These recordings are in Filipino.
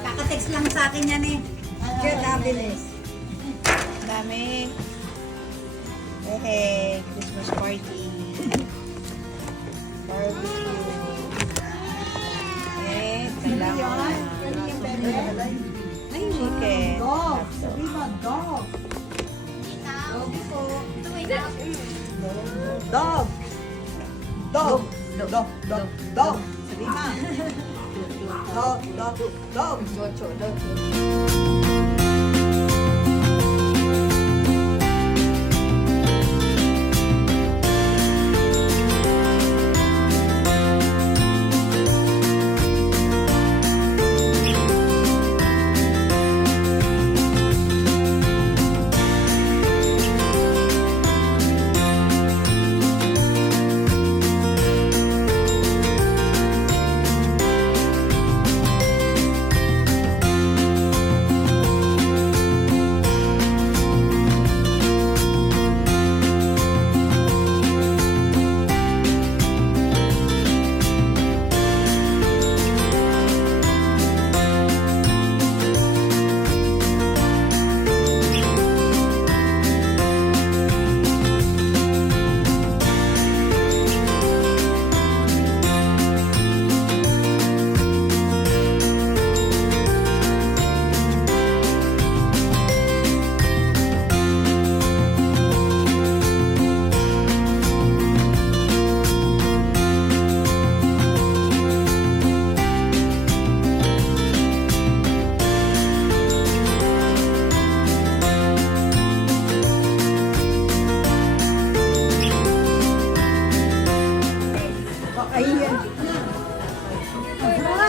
Kaka-text lang sa akin yan eh. Kaya nabilis. Dami. Hey, Christmas party. Barbecue. Eh, kailangan. Ay, chicken. Dog. Sabi mo, dog. Dog. Dog. Dog. Dog. Dog. Sabi mo. Dog. Dog. Dog. Dog.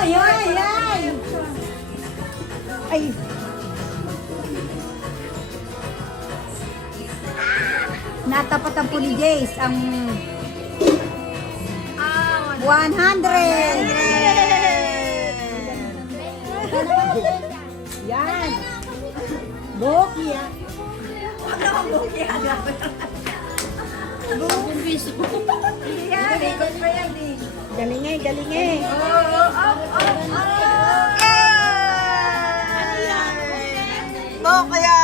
Ay, ay, ay. Ay. Natapatan po ni Jace ang 100. Yan. Boki ah. Huwag naman boki ah. Bumbis. Yan, ikot pa yan eh. Galingay, galingay. Bokya!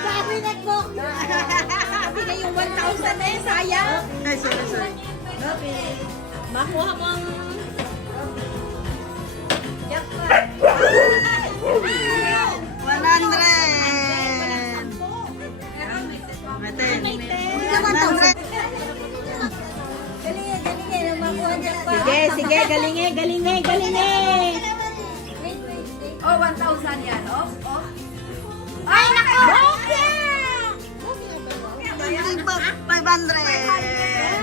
Sabi nag-boki. Sabi na yung 1,000 eh, sayang. Ay, sorry. Makuha mo ang... Sige, galingay. Oh, 1,000 yan. Off. Ay, nako! Bokya! 500.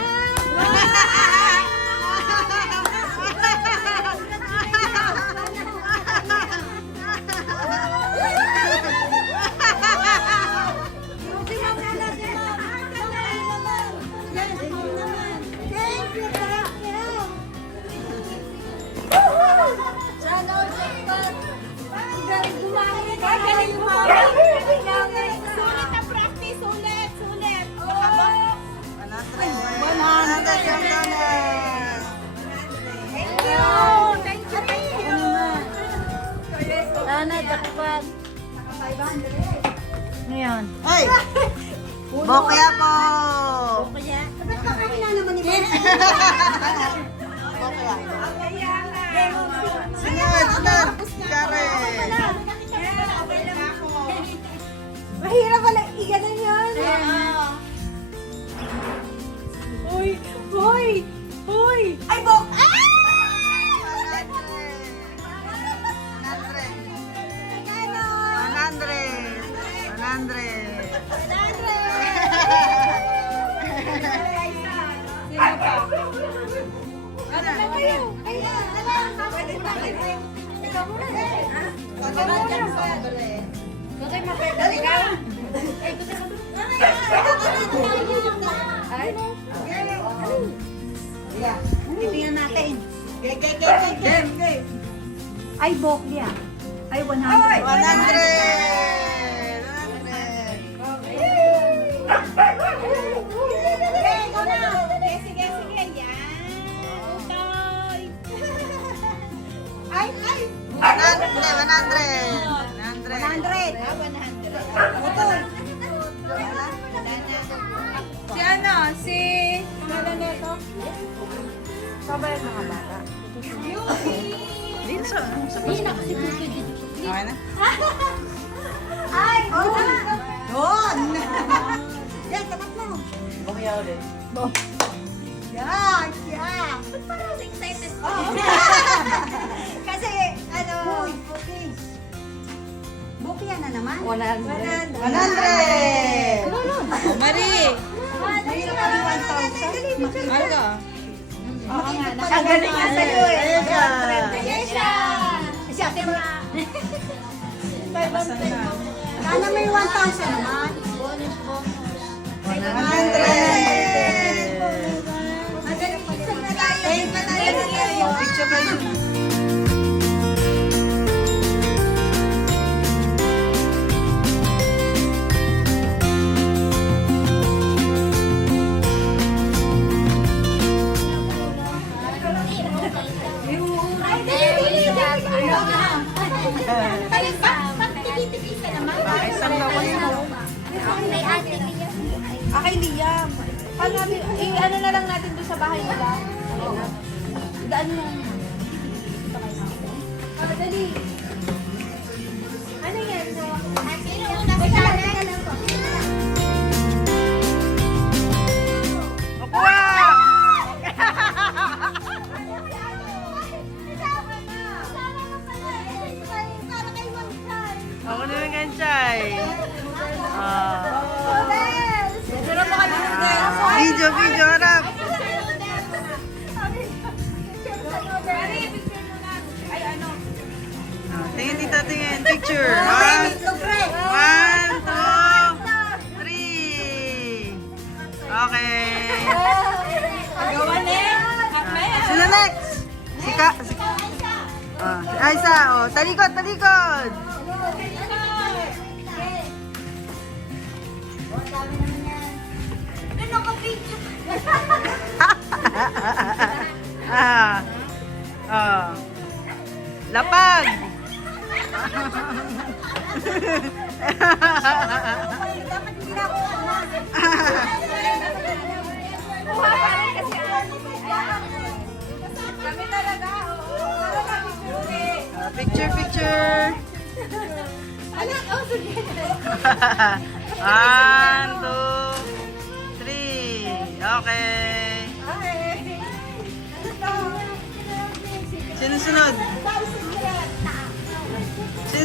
Sana, jackpot. Ano yan? Ay! Bokya po! Kaya? Ba't ba kanina naman ni Bokya? Bokya. Sunod! Karen! Mahirap pala iganan yan. Hoy! Ay, Bok! Ah! 100. Titingnan natin. Game! Ay, Bokya. Ay, 100. 100! Sige, yan. Si ano? Si... Sabay mga bata. Dito sa... Okay na? Ay! Doon! Yan, tapat mo. Bukya ulit. Yan! Yan! Ba't parang excited ko? Kasi, ano... Buki. Buki yan na naman. 100. 100! Marie! Mayroon ka ng 1,000. Ano? Oo nga, nakagaling nga sa'yo eh. Ayan siya. Ayan siya! Si Ate Ma. Pasan na. Sana may 1,000 naman. 100! Magaling picture na tayo. Picture pa yun. Ay, dali! Talig ba? Pagtigit-tigit ka naman. Isang laway mo. May ate niya. Kay Liam. Paano natin, ano na lang natin doon sa bahay nila? Daan mo. Dali. Ano yan? Sino una si Karen? Kuha! Ako na lang yan, Chay. Video, harap. Tingin dito, tingin. Picture. 1, 2, 3. Okay. Sino next? Si Aisa. Oh, talikod. Lapag. Kami talaga, oo. Para kami buwi. Picture. Ano? Oh, sige. 1, 2, 3. Okay. Sino sunod?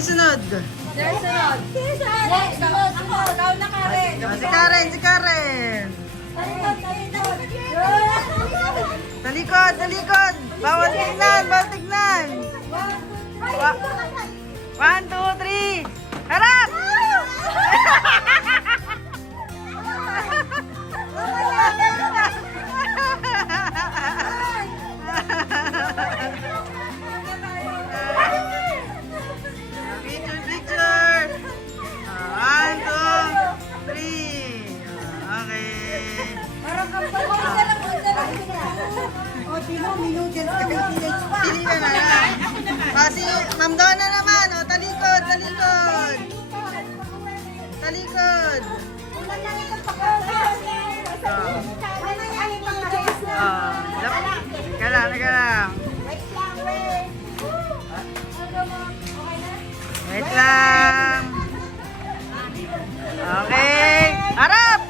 Sunod. Ako, daw na Karen. Si Karen. Talikod. Bawal tignan. 1, 2, 3. Harap! Picture. 1, 2, 3. Okay. O, sino? Minudel ka kay teenage pa. Pili ka na lang. Si Ma'am Donna naman. O, talikod. Teka lang. Wait lang. Okay. Harap!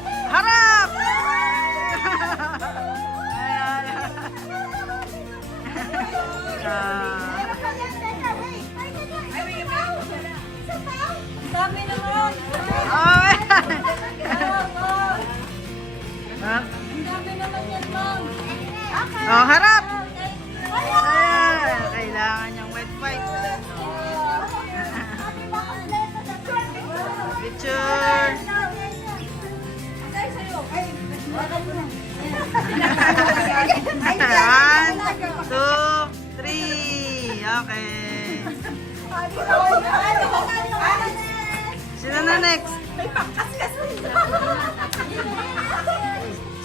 Dami naman. Dami naman yan, ma'am. Oh, harap! Ayan, kailangan niyang wet wipe. Picture. One, 2, 3. Okay. Sino na next?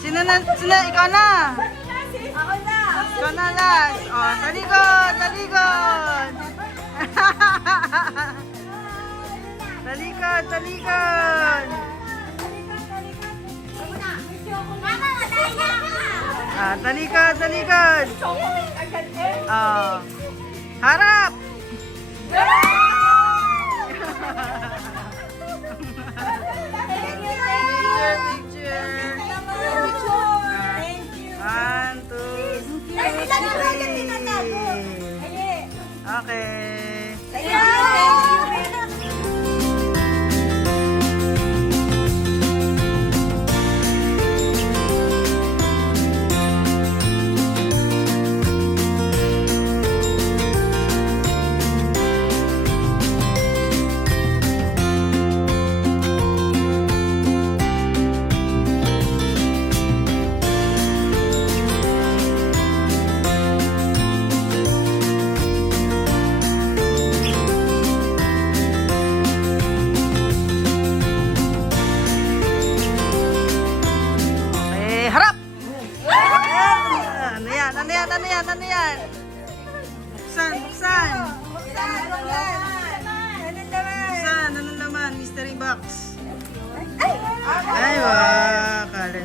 Sino? Ikaw na. Ikaw na last. Oh, talikod. Talikod, talikod. Mama, madaya ka! Ah, talikod, talikod. Ah. Harap. Picture, picture. One, two, three. Okay. Okay, harap. Ano yan? Ano yan? Ano yan? Ano yan? Buksan, buksan. Buksan, ano naman? Mystery box. Ay, wow. Calendar.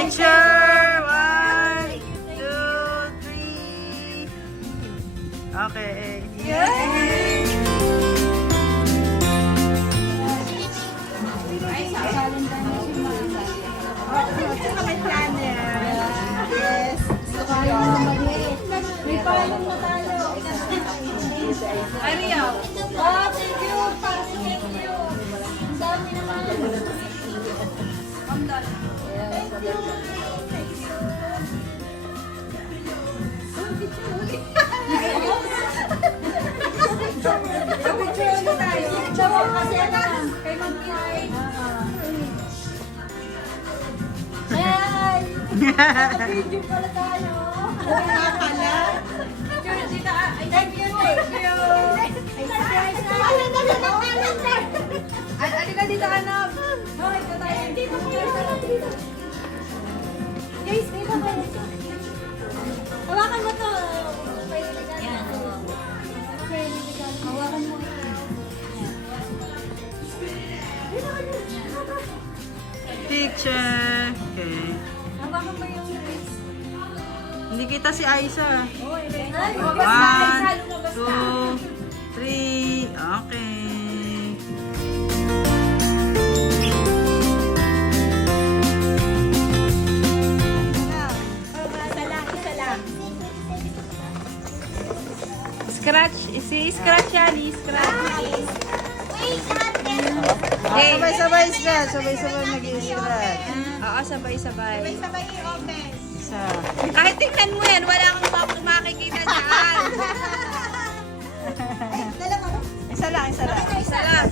Picture. 1, 2, 3. Okay. Alika dito, anak. Guys, dito ba? Hawakan mo to. Hawakan mo. Picture. Okay. Hawakan mo yung face. Hindi kita si Aisa. Ay, 1, 2, 3. Okay. Scratch. Si-scratch yan. Scratch. Wait, ate. Sabay-sabay scratch. Sabay-sabay nag-i-scratch. Oo, sabay-sabay. Sabay i-open. Isa. Kahit tingnan mo yan, wala kang makikita dyan. Isa lang, isa lang. Isa lang.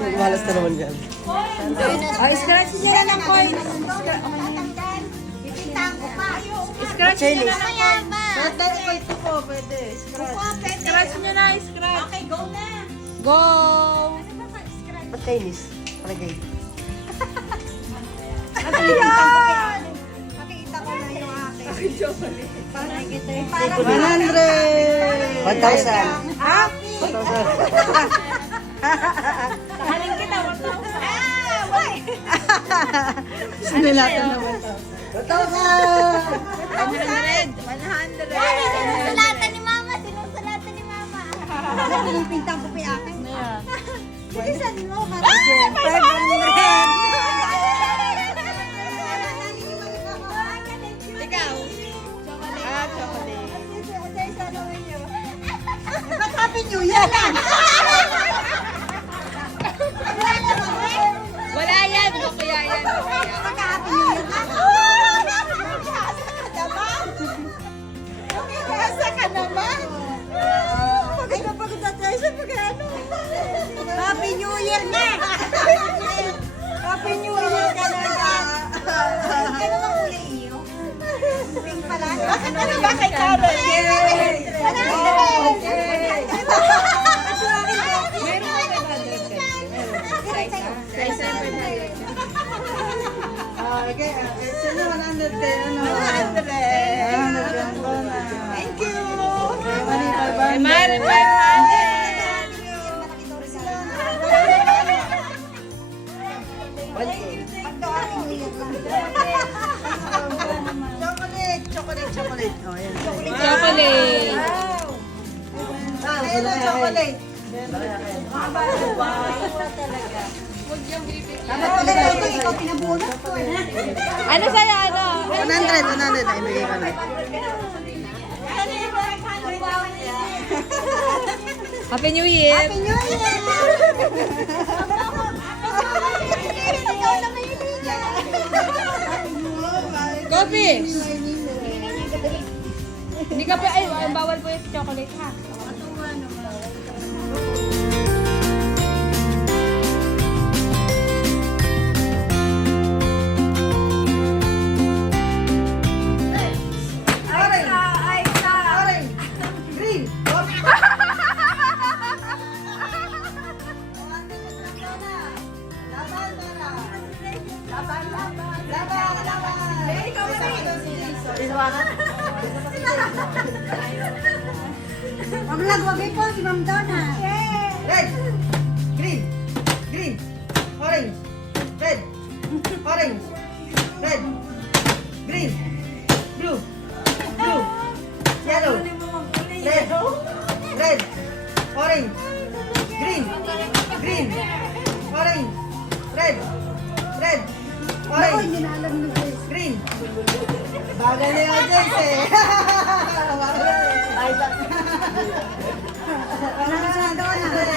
Malas na naman yan. Oh, scratch niya lang ng coin. Tatanggal. Itintahan ko pa. Scratch niya na ng coin. Pwede ko ito po, pwede. Scratch. Scratch niya na, scratch. Okay, go na. Go! Ba't kainis? Palagay. Pakita ko na yung akin. 100! 1,000. Ah? 1,000. Sahalin kita, 1,000. Sinulatan naman to. 1,000! 100. Yan, sinusulatan ni Mama. Sinusulatan ni Mama. Yung pintang ko pa yung akin. Bilisan mo. Ikaw. Ah, chocolate. Ba't Happy New Year lang? Wala yan, kuya yan. Happy New Year lang. Kasa ka naman. Pagod na pagod na tayo sa pag-ano. Happy New Year na. Happy New Year ka na. Ano bang kulay iyo? Pink pala. Ano ba kay Carol? 500 kay ano. 500 kay Donna. Thank you. Kay Mari 500. Kay Mari 500. Chocolate. Oh, yan. Chocolate. Ayan ang chocolate. Ikaw pinabunot ko eh. Ano sa'yo, ano? 100 na ibigay ko na. Happy New Year! Happy New Year! Ikaw na may Coffee! Hindi ka pa, ay, bawal po yung chocolate ha. Orange. Green. Ang lagwagay po si Ma'am Donna. Red. Green. Orange. Red. Orange. Red. Green. Blue. Yellow. Red. Orange. Green. Orange. Red. Orange. Green. Bagay na yung Joyce eh. Bagay na. Ano si Ma'am Donna?